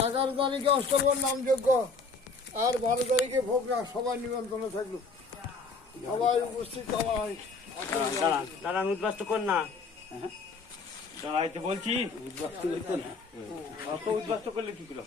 11 তারিখে অষ্টমর নামযোগ্য আর 12 তারিখে ভোগ না, সবাই নিমন্ত্রণ থাকলো, সবাই উপস্থিত হওয়ায়। দাঁড়ান উদ্বাস্ত কর না, দাঁড়াইতে বলছি। উদ্বাস্ত করলে কি করো?